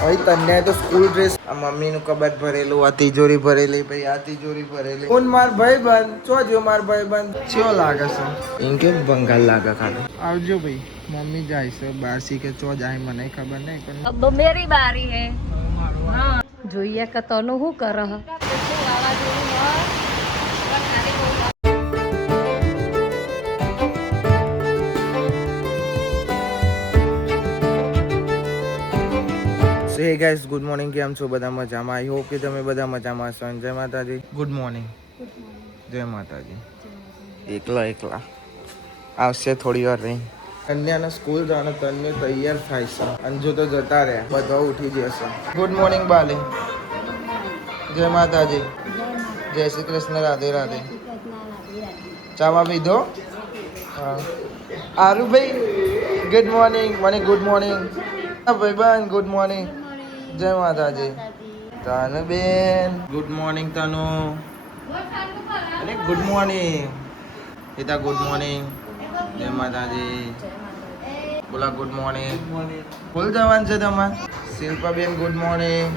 ભાઈ તને તો સ્કૂલ ડ્રેસ, આ મમ્મીનું કબાટ ભરેલું, આ તિજોરી ભરેલી, ભાઈ આ તિજોરી ભરેલી. કોણ માર ભાઈ બંધ ચો જો માર ભાઈ બંધ ચો લાગે છે એમ કે બંગાળ લાગે ખાલી. આવજો ભાઈ, મમ્મી જાય છે બાર સી કે ચો જાય મને ખબર નહીં પણ अब मेरी बारी है. हाँ જોઈએ કે તનું શું કરે હ. સો હે ગાઈસ, ગુડ મોર્નિંગ. કેમ છો બધા મજામાં? આઈ હોપ કે તમે બધા મજામાં છો. જય માતાજી. Good morning. જય માતાજી. એકલા આવશે થોડી વાર રહી. કન્યાને સ્કૂલ જવાનો તન્ય તૈયાર થાય છે. અંજુ તો જતા રહ્યા, બધા ઉઠી જશે. ગુડ મોર્નિંગ બાલે. જય માતાજી. જય શ્રી કૃષ્ણ. રાધે રાધે. ચાવા પીધો? હા. આરુભાઈ ગુડ મોર્નિંગ. મને ગુડ મોર્નિંગ. ભાઈબંધ ગુડ મોર્નિંગ. જય માતાજી. તાનુ બેન ગુડ મોર્નિંગ. તાનુ અરે ગુડ મોર્નિંગ. પિતા ગુડ મોર્નિંગ. જય માતાજી. બોલા ગુડ મોર્નિંગ. ફૂલ જવાન છે તમારે? Shilpaben good morning.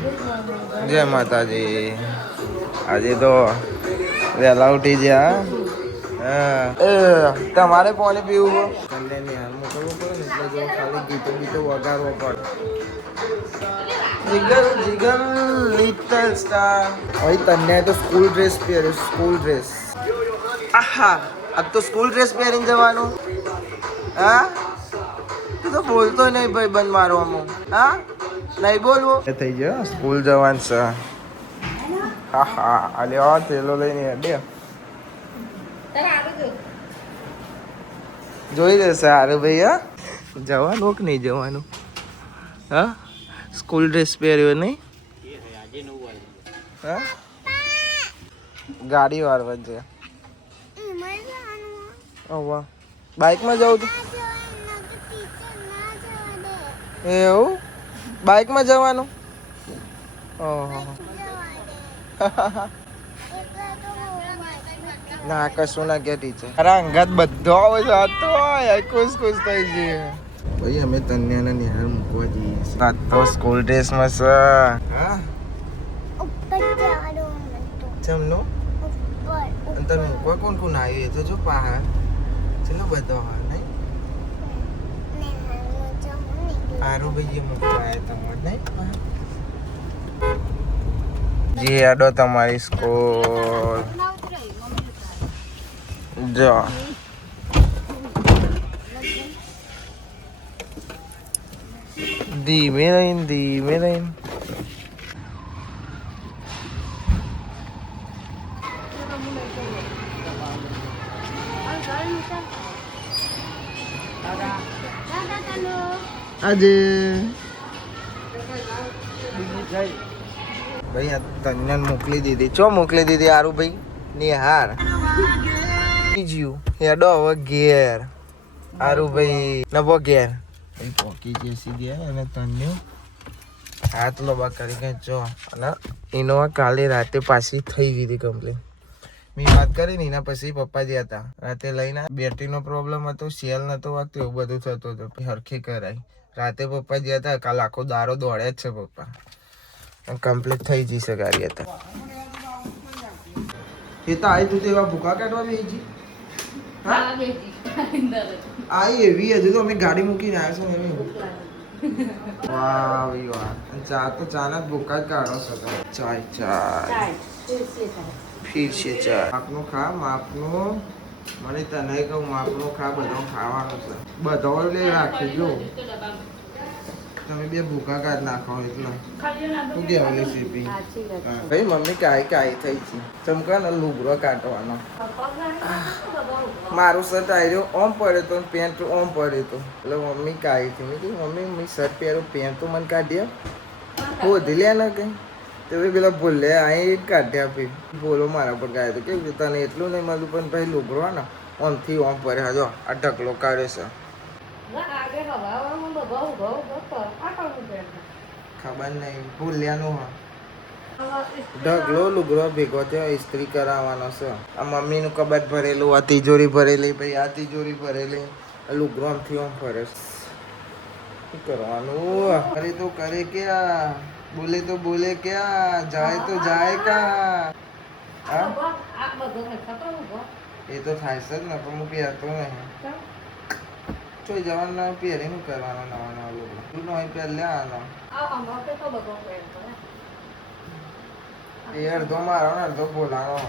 જય માતાજી. આજે તો વહેલા ઉઠી ગયા. તમારે પાણી પીવું કલ્યાણની હાલ મોકલવું પડે ને એટલે જો ખાલી ગીતો બીતો વગાડવો પડે. જીગર જીગર લિટલ સ્ટાર. ભાઈ તને તો સ્કૂલ ડ્રેસ પહેર્યો, સ્કૂલ ડ્રેસ. આહા, આજ તો સ્કૂલ ડ્રેસ પહેરીને જવાનું? હા, તું તો બોલતો નહીં ભાઈ બંધ મારવામાં. હા, નહીં બોલવું થઈ ગયો. સ્કૂલ જવાનું છે. હા હા, અલે આ થેલો લઈને અડે જોઈ લેશે. સારું ભાઈ. હા, જવાનું કે નહીં જવાનું? હા, સ્કૂલ ડ્રેસ પહેર્યો નહીં? હા, ગાડી વાળવા છે. બાઇકમાં જાઉં તો એવું? બાઇકમાં જવાનું? ઓહો. ના કશું ના કે ટીચર. અરે અંગાત બધો આવે છે તો ખુશ ખુશ થઈ જઈએ. ભાઈ અમે તન્યાને નિહાળ મૂકવા જઈએ છીએ. આ તો સ્કૂલ ડ્રેસમાં છે. હા ચમનું અંતર મૂકવા કોણ કોણ આવ્યું એ તો જો પહાડ ચલો બધો હા નહીં. સારું ભાઈ મૂકવા આવ્યા તમારે નહીં. જી આડો તમારી સ્કૂલ જો. ધીમે રહીને ધીમે રહીને. આજે ભાઈ આ તન્યાને મોકલી દીધી. ચો મોકલી દીધી? આરું ભાઈ નિહાર જીવ હેડો હવે ઘેર. આરું ભાઈ નવો ઘેર પોકી જેસી ગયા અને તન્યુ હાથ લોબા કરી ગઈ. ચો અને ઇનોવા કાલે રાતે પાછી થઈ ગઈ હતી કમ્પ્લેન. મેં વાત કરી ને એના પછી પપ્પા જે હતા રાતે લઈને બેટરીનો પ્રોબ્લેમ હતો, સેલ નતો વાગતો, એવું બધું થતું હતું. હરખી કરાય. રાતે પપ્પા જે હતા કાલ આખો દારો દોડે જ છે પપ્પા. કમ્પ્લીટ થઈ જશે ગાડી હતા. એ તો આવી તું એવા ભૂકા કાઢવા બેસી આઈ એવી હજુ તો અમે ગાડી મૂકીને આવ્યા છે. વાહ ભાઈ વાહ. ચા તો ચાના જ ભૂકા જ કાઢો છો. ચાય ચાય ફીર છે ચા. માપનું ખા માપનું. મને તને કહું માપનું ખા. બધો ખાવાનું છે. બધો લઈ રાખી જો તમે બે ભૂકા કાઢ નાખો એટલે શું કહેવાની સીપી. ભાઈ મમ્મી કાઈ થઈ છે. ચમકા ને લુગડો કાઢવાનો. મારું શર્ટ આવ્યો ઓમ પડ્યો તો પેન્ટ ઓમ પડ્યો તો એટલે મમ્મી કાઢી હતી. મેં કીધું મમ્મી મેં શર્ટ પહેર્યો પેન્ટ તો મને કાઢી બોધી લે ને કંઈ તો પેલા ભૂલે અહીં કાઢી આપી. બોલો મારા પર ગાય તો કેવું તને એટલું નહીં મળ્યું પણ ભાઈ લુગડો ને ઓમથી ઓમ પડે. જો આ ઢગલો કાઢ્યો છે. ખબર નહીં ભૂલ્યાનું. હા, ઢગલો લુગડો ભેગો થયો ઇસ્ત્રી કરાવવાનો છે. આ મમ્મીનું કબાટ ભરેલું, આ તિજોરી ભરેલી, ભાઈ આ તિજોરી ભરેલી, લુગડો આમથી આમ ફરે. શું કરવાનું? કરે તો કરે ક્યાં, બોલે તો બોલે ક્યાં, જાય તો જાય ક્યાં? હા એ તો થાય છે જ ને, પણ હું પહેરતો નહીં. ચોઈ જવાનું ના પહેરી શું કરવાનું? નવા નવા લોકો તું નો પહેર લે આનો. એ અડધો મારો ને અડધો બોલાનો.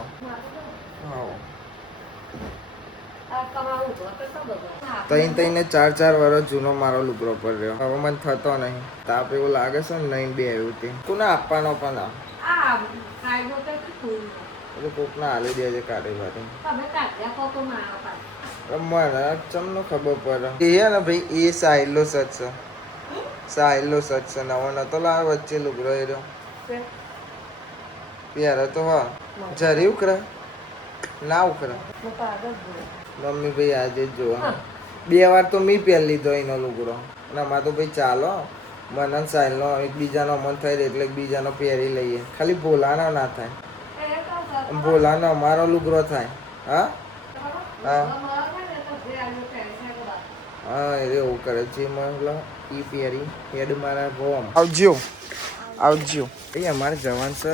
તઈને 4 વર્ષ જૂનો મારો લુગડો પર રહ્યો. હવે મને થતો નહીં. તાપ એવું લાગે છે ને નહીં બે એવું તે. કોને આપવાનો પણ આ? કોકને હાલી દેજે કાઢી વાળી. મને ચમનો ખબર પડે. એ ને ભાઈ એ સાહેલો સચ છે. સાહેલો સચ છે. નવો નતો લાવે વચ્ચે લુગડો એ રહ્યો. પ્યારે તો હા જરી ઉકરે ના ઉકરે. મમ્મી ભાઈ આજે જ જોવા 2 વાર તો મેં પહેરી લીધો એનો લુગડો. અને અમારે તો ભાઈ ચાલો મને સાહેલનો એકબીજાનો મન થાય એટલે એકબીજાનો પહેરી લઈએ. ખાલી ભોલાનો ના થાય. ભોલાનો અમારો લુગડો થાય. હા હા હા એવું કરે છે. મતલબ ઈ પહેરી હેડ મારા રોમ. આવજો આવજો ભાઈ. અમારે જવાન છે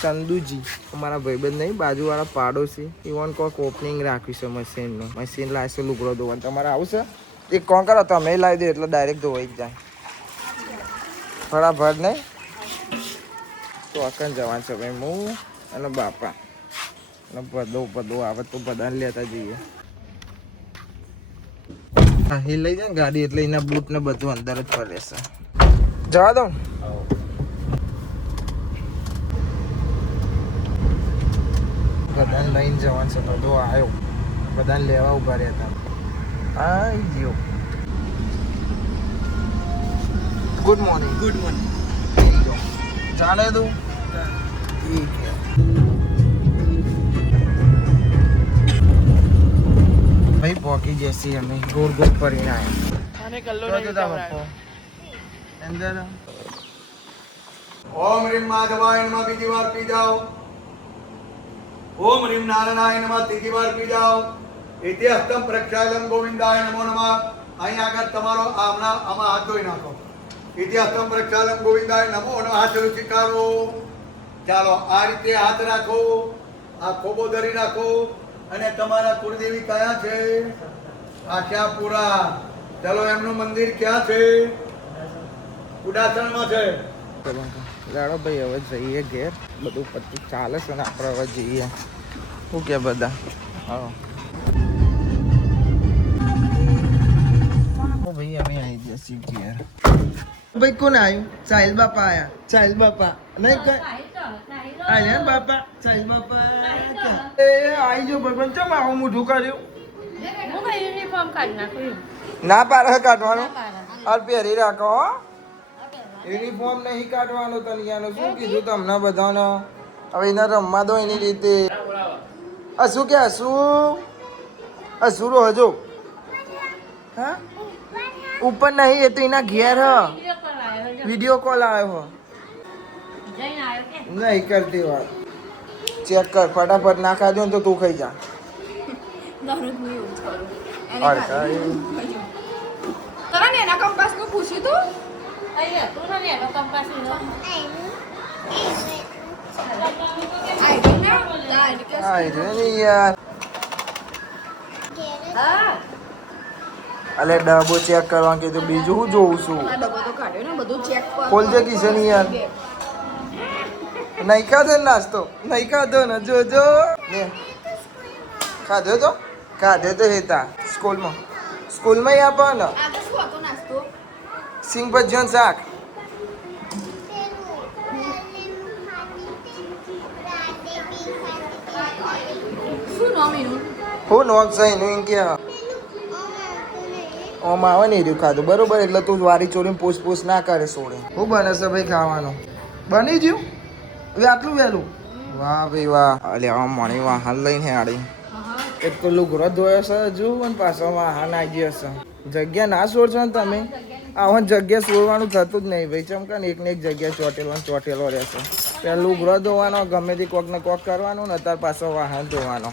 ચંદુજી, અમારા ભાઈબંધ નહીં બાજુવાળા પાડોશી. ઇવન કોઈક ઓપનિંગ રાખ્યું છે મશીનનું. મશીન લાવશે લુગડો ધોવાનું. તમારે આવશે? એક કોણ કરો તમે લાવી દો એટલે ડાયરેક્ટ ધોવાઈ જ જાય. ફટાફટ નહીં તો અકન જવાન છે ભાઈ હું અને બાપા અને પદો આવે તો બધાને લેતા જઈએ. હા એ લઈ જાય ને ગાડી એટલે એના બૂટ ને બધું અંદર જ ફરે છે. જવા દો. બધાને લઈને જવાનું છે. બધો આવ્યો. બધાને લેવા ઉભા રહ્યા હતા. આવી ગયો. Good morning. Good morning. જાણે તું ઠીક है. भाई पहुंची जैसी हमें गोल गोल फरीने आया. आने कल्लो नहीं था अंदर. ओम ह्रीं माधवाय नमः બીજી વાર પી જાઓ. ओम ह्रीं नारायणाय नमः ત્રીજી વાર પી જાઓ. इति हस्तं प्रक्षालनं गोविंदाय नमो नमः. અહીં આગળ તમારો આમના આમાં હાથ ધોઈ નાખો. इति हस्तं प्रक्षालनं गोविंदाय नमो नमः. હાથ સ્વીકારો. ચાલો આ રીતે હાથ રાખો. આ ખોબો ધરી રાખો. અને તમારા કુળદેવી કયા છે? આખ્યાપુરા. ચાલો એમનું મંદિર ક્યાં છે? ઉડાસણમાં છે. લાડો ભાઈ હવે જઈએ ઘેર. બધું પછી ચાલે છે ને આપણે હવે જઈએ. શું કે બધા? હા ભાઈ અમે આવી જશે ઘેર. ભાઈ કોણ આવ્યું? સાહિલ બાપા આયા. સાહિલ બાપા નહીં કઈ આયા બાપા. સાહિલ બાપા એ આવી જો ભગવાન. ચમ આવું મોઢું કર્યું? ના પાડે કાઢવાનું. હાલ પહેરી રાખો. યુનિફોર્મ નહીં કાઢવાનો. તનિયાનો શું કીધું તમને બધાને? હવે એને રમવા દો એની રીતે. શું કે અસુરો હજો હા ઉપર નહીં. એ તો એના ઘેર હ વિડીયો કોલ આવ્યો નહીં કરતી વાત. ચેક કર ફટાફટ. ના ખાધો ને તો તું ખાઈ જા. અલે ડબ્બો ચેક કરવા કીધું. બીજું હું જોઉં છું? ખોલજે કિશન યાર. નહીં ખાધો નાસ્તો? નહીં ખાધો ને જોજો. ખાધો તો ખાધો તો હેતા સ્કૂલમાં આપો ને. સિંગ ભજીયો શાક. હું નોમ છે એનું એમ કે ઓમ આવે ને એ ખાધું બરોબર. એટલે તું વારી ચોરીને પૂછ ના કરે છોડે. શું બને છે ભાઈ ખાવાનું? બની ગયું હવે આટલું વહેલું? વાહ ભાઈ વાહ. અલે મણી વાહન લઈને આડી. એક તો લુગડો ધોયો છે હજુ અને પાછો વાહન આવી ગયો છે. જગ્યા ના છોડશો ને તમે? આવા જગ્યા છોડવાનું થતું જ નહીં ભાઈ. ચમકા ને એકને એક જગ્યા ચોટેલો રહેશે. ત્યાં લુગડો ધોવાનો ગમે તે કોક ને કોક કરવાનું ને અત્યારે પાછો વાહન ધોવાનો.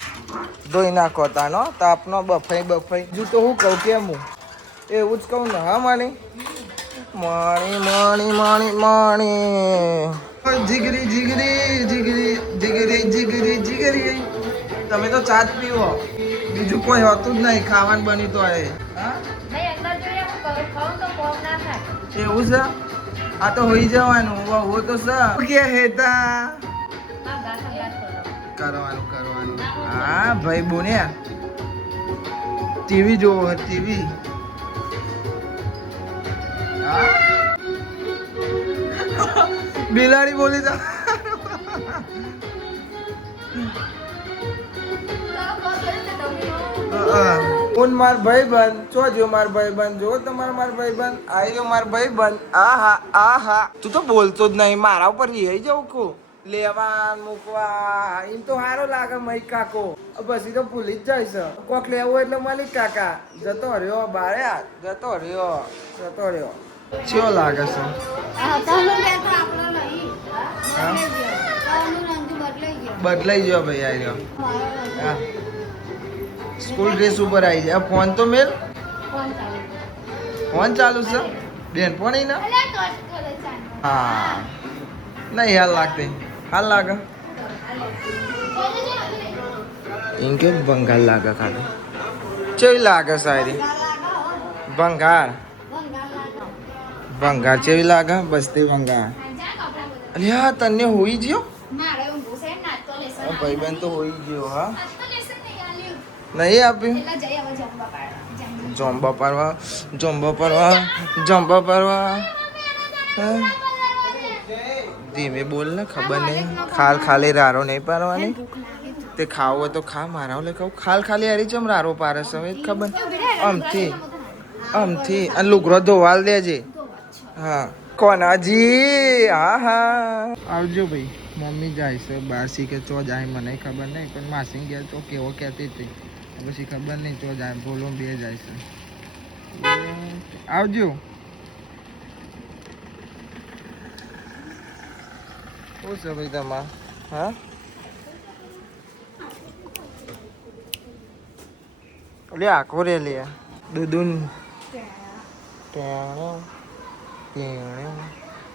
ધોઈ નાખો તાનો તાપનો બફાઈ. હજુ તો હું કહું કેમ હું એવું જ કહું ને. હા માની માણી માણી માણી માણી જીગરી જીગરી જીગરી જીગરી જીગરી જીગરી. તમે તો ચા જ પીવો, બીજું કોઈ હોતું જ નહીં. ખાવાનું બન્યું તો એ હા એવું છે. આ તો હોઈ જવાનું બહુ તો છે કે હેતા કરવાનું કરવાનું. હા ભાઈ બોન્યા ટીવી જોવો ટીવી. બિલાડી બોલી તો માર ભાઈ બંધ ચો જો માર ભાઈ બંધ જો તમારો માર ભાઈ બંધ આયો માર ભાઈ બંધ. આહા તું તો બોલતો જ નહીં. મારા ઉપર રિહાઈ જવું કો લેવા મૂકવા એમ તો સારો લાગે મય કાકો. પછી તો ભૂલી જ જાય છે. કોક લેવું એટલે મલિક કાકા જતો રહ્યો બાળ્યા જતો રહ્યો. ચેવો લાગે છે? બદલાઈ ગયો ભાઈ આવ્યો. હા સ્કૂલ ડ્રેસ ઉપર આવી જાય. ફોન તો મેલ ફોન ચાલુ છે બેન ફોન ના. હા નહીં હાલ લાગતી હાલ લાગે ઇનકે બંગાળ લાગે ખાલી. ચેવી લાગે સારી બંગાળ બંગાળ ચેવી લાગે બસતી બંગાળ. અરે હા તને હોઈ ગયો ભાઈબંધ તો હોઈ ગયો. હા નહીં આપ્યું જોંબા પાડવા જોંબા પાડવા. ધીમે બોલ ને ખબર નહીં. ખાલી રારો નહીં પાડવાની. તે ખાવો હોય તો ખા. મારા ઓલે કહું ખાલી હારી ચમ રારો પારે છે હવે ખબર આમથી અને લુગરો ધોવાલ દેજે. હા કોનાજી હા આવજો ભાઈ. મમ્મી જાય છે બહાર શીખે ચો જાય મને ખબર નહીં પણ માસી ગયા તો કેવો કહેતી હતી પછી ખબર નહીં ચો જાય. બોલો બે જાય છે. આવજો. શું છે ભાઈ તમારે? હા લે આખો રે લે દૂધુન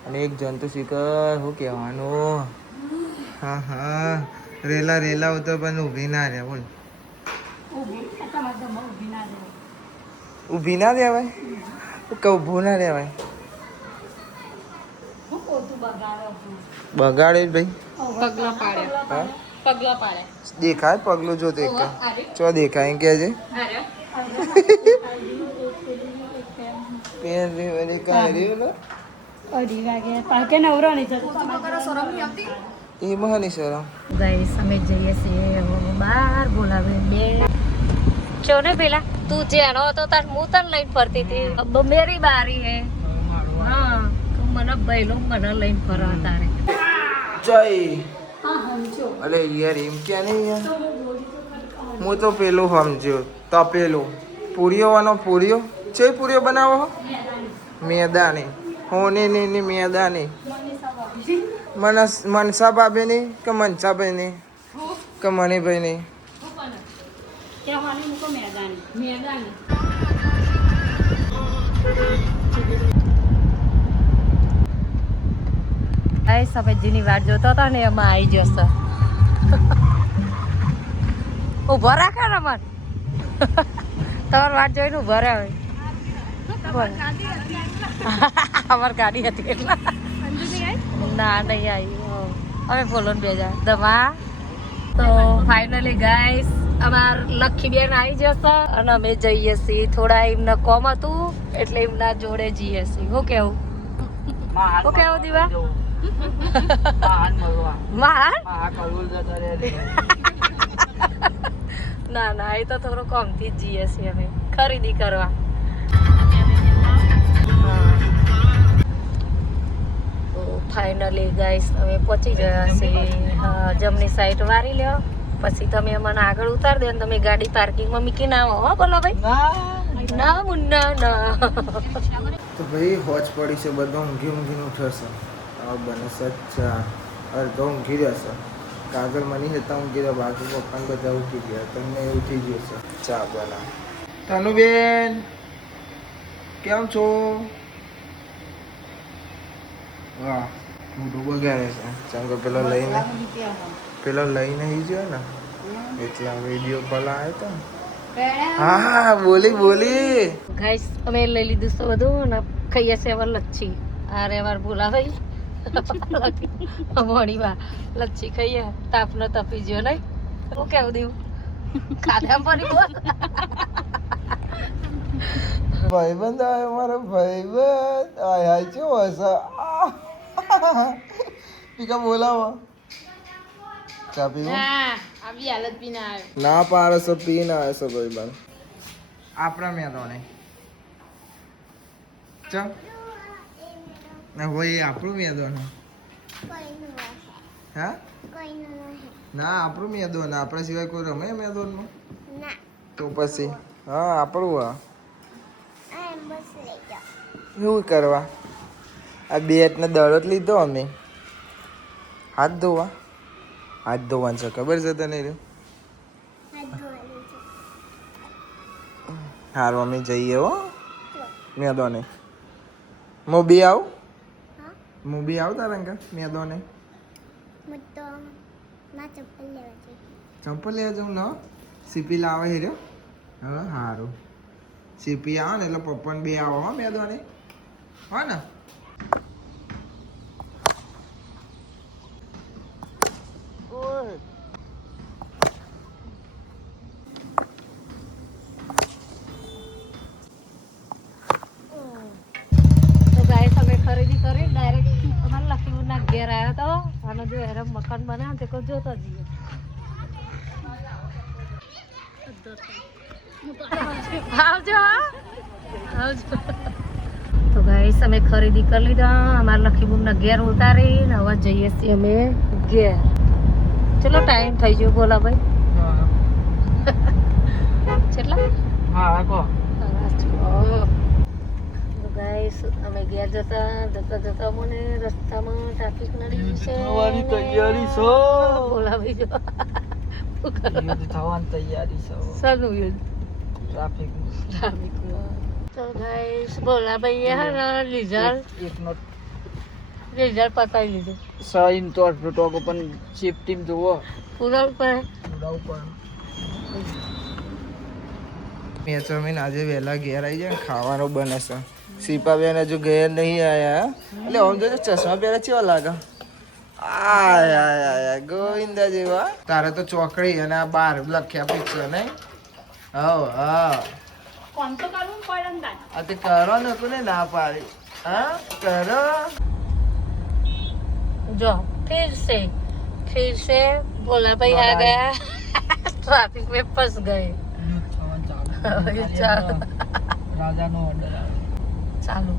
અને એક જંતુ શિખર શું કહેવાનું. હા રેલા તો પણ ઊભી ના રહે. બોલ ઊભી ના રહેવાય કે ઊભું ના રહેવાય. બગાડે ભાઈ દેખાય પગલું જો દેખાય ચો દેખાય કે છે એમાં નહીં શરમ. ગાઈસ અમે જઈએ છીએ બહાર બોલાવે બે ચો ને પેલા તું જેનો હતો તાર હું તને લઈને ફરતી હતી. મેરી બારી હે. હા તું મને બૈલો મને લઈને ફરવા તારે જય અલે યાર એમ ક્યાં નહીં યાર. હું તો પેલું સમજ્યો તપેલું પૂરીઓવાનો પૂરીઓ છે. પૂરીઓ બનાવો મેદાની હોની ની મેદાની મનસા ભાભીની કે મનસાભાઈની કે મણિભાઈની. સફેદજીની વાટ જોતો હતો ને એમાં આવી જશે. ઉભો રાખે ને મન તમારી વાટ જોઈને ઉભો રહે. અમારી ગાડી હતી એટલે ના નહીં આવી. અમે ફોલોન બે જાય દમા. તો ફાઇનલી ગાઈસ અમાર લખી બેન આવી જશે અને અમે જઈએ છીએ. થોડા એમને કોમ હતું એટલે એમના જોડે જઈએ છીએ. શું કેવું શું કેવું દીવા ના એ તો થોડું કમથી જ જઈએ છીએ અમે ખરીદી કરવા. ફાઇનલી ગાઈસ અમે પહોંચી ગયા છીએ. જમણી સાઈડ વારી લ્યો પછી તમે મને આગળ ઉતાર દે તમે ગાડી પાર્કિંગમાં મૂકી ના આવો. હો બોલો ભાઈ ના મુન્ના ના. તો ભાઈ હોજ પડી છે. બધો ઊંઘીને ઉઠશે. બને સચ્ચા અડધો ઊંઘી રહેશે. કાગળ મની હતા ઊંઘી રહ્યા. બાકી પપ્પાને બધા ઉઠી ગયા. તમને ઉઠી ગયું છે. ચા બના તનુબેન કેમ છો? વાહ મોટું બગાડે છે ચાલ તો પેલો લઈને ઈ ગયો ને એટલા વિડીયો કોલ આવ્યો તો હા બોલી ગાઈસ અમે લઈ લીધું છે બધું અને ખાઈએ છે હવે લચ્છી અરે વાર બોલાવાઈ મોડીમાં લચ્છી ખાઈએ તાપનો તપી ગયો નહીં હું કેવું દેવું ખાધા પડી બોલ ભાઈબંધ આવ્યો મારો ભાઈબંધ આય ચો હશે પીકા બોલાવો ચા પીવું આવી હાલત પી ના આવ્યો ના પાડશો પી ના આવશો ભાઈબંધ આપણા મેદોને ચા ના હોય આપણું મેદોન હા ના આપણું મેદોન આપણા સિવાય કોઈ રમે મેદોનમાં તો પછી હા આપણું આ એવું કરવા આ બેટ ને દડો જ લીધો અમે હાથ ધોવાનું છે ખબર છે તને હારું અમે જઈએ હો મેદોને મોબી આવ તારા અંકલ મેદોને ચંપલ લેવા જાઉં ન સીપી લાવે હેર્યો હા સારું સીપી આવે ને એટલે પપ્પાને બે આવો હો મેદોને હો ને ખરીદી કરી ડાયરેક્ટ અમારા લખીપુરના ઘેર આવ્યો તો આનો જો એરમ મકાન બનાવે તે કોઈ જોતો જઈએ આવજો તો ગાઈસ અમે ખરીદી કરી લીધા અમારા લખીપુરના ઘેર ઉતારીને હવે જઈએ છીએ અમે ઘેર ચલો ટાઈમ થઈ ગયો બોલા ભાઈ કેટલા હા કહો ગાઈસ અમે ઘેર જતા મને રસ્તામાં ટ્રાફિક નડી છે થવાની તૈયારી છે બોલા ભાઈ જો થવાની તૈયારી છે સાનું યુદ્ધ ટ્રાફિક તો ગાઈસ બોલા ભાઈ હા રિઝલ્ટ પતાવી લીધું સાઈન તો ટોકો પણ સેફટી જોવો પૂરા ઉપર મેં ચમીન આજે વહેલા ઘેર આવી જાય ખાવાનું બને છે સીપા બેન હજુ ઘેર નહીં આયા એટલે આમ તો ચશ્મા પહેલા કેવા લાગે આય ગોવિંદા જેવા તારે તો ચોકડી અને આ બાર લખ્યા પિક્ચર નહીં હા આ તે કરો ને કોને ના પાડી હા કરો जो फिर से बोला भाई आ गया ट्रैफिक में फंस गए રાજા નો ઓર્ડર चालू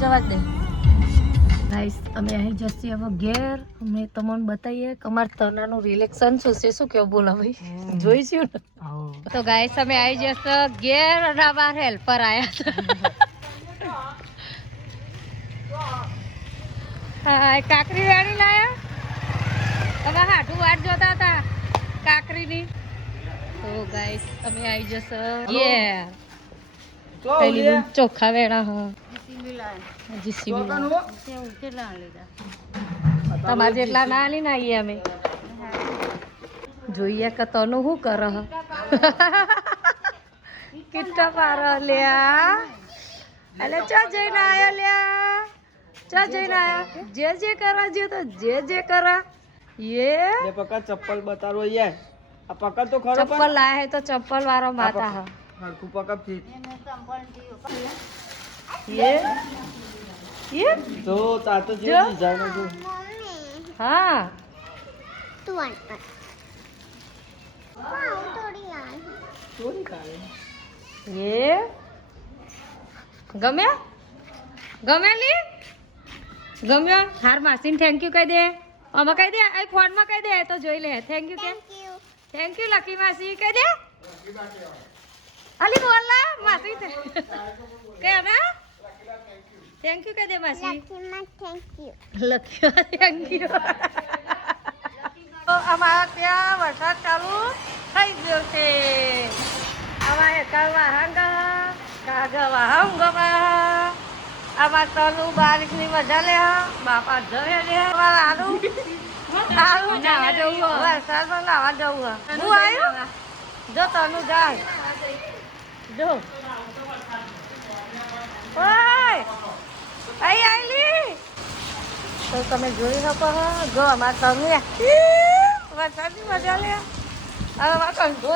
જવા દે ગાઈસ અમે અહીં જઈએ હવે ઘેર અમે તમને બતાવીએ કે અમારા તનાનું રિલેક્શન શું છે શું કેવું બોલા ભાઈ જોઈશું ને તો ગાઈસ અમે આવી જશે ઘેર અને અમારા હેલ્પર આવ્યા હા કાકરી વેણી લાયા હવે હાઠું વાટ જોતા હતા કાકરીની તો ગાઈસ અમે આવી જશે ઘેર પેલી ચોખા વેણા હા તમારે જેટલા ના લી ના આવીએ અમે જોઈએ કે તનું શું કર કેટલા પાર લ્યા એટલે ચા જઈને આયા લ્યા ચા જઈને આયા જે કરા જે તો જે કરા ये પકડ ચપ્પલ બતાવો યાર આ પકડ તો ખરો ચપ્પલ લાયા હે તો ચપ્પલ વાળો માતા હા હરખું પકડ ફીટ ये તો તાતો જે ડિઝાઇન જો हाँ ચોરી કરે ये ગમ્યા ગમ્યો હાર માસીને થેન્ક યુ કહી દે આમાં કહી દે આ ફોનમાં કહી દે તો જોઈ લે થેન્ક યુ કે થેન્ક યુ લકી માસી કહી દે અલી બોલા માસી કે ના થેન્ક યુ કહી દે માસી લકી થેન્ક યુ તો અમારા ત્યાં વરસાદ ચાલુ થઈ ગયો છે આમાં એકલ વાહન કાગવા હંગવા આમાં તનું બારીકની મજા લે બાપા જવે લે અમારા આનું નાવા જવું વરસાદમાં નાવા જવું હું આવ્યું જો તનું જાય જો ઓય આઈ આઈલી તો તમે જોઈ શકો જો અમારા તનું વરસાદની મજા લે હવે મારા કંઠો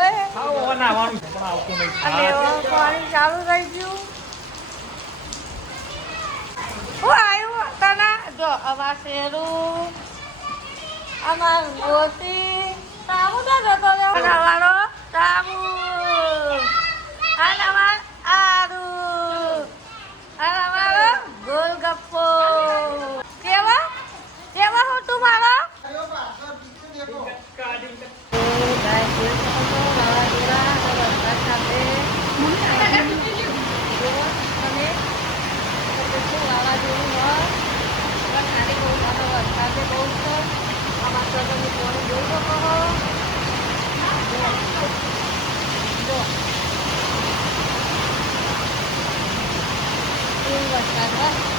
અને પાણી ચાલુ થઈ ગયું હું આવ્યું તને જો અમાર શેરું અમાર ગોતી તામુ તો જતો વાળો તામુ અને અમાર આરુ અને અમારો ગોલગપ્પો કેવા કેવા હો તું મારો વરસાદ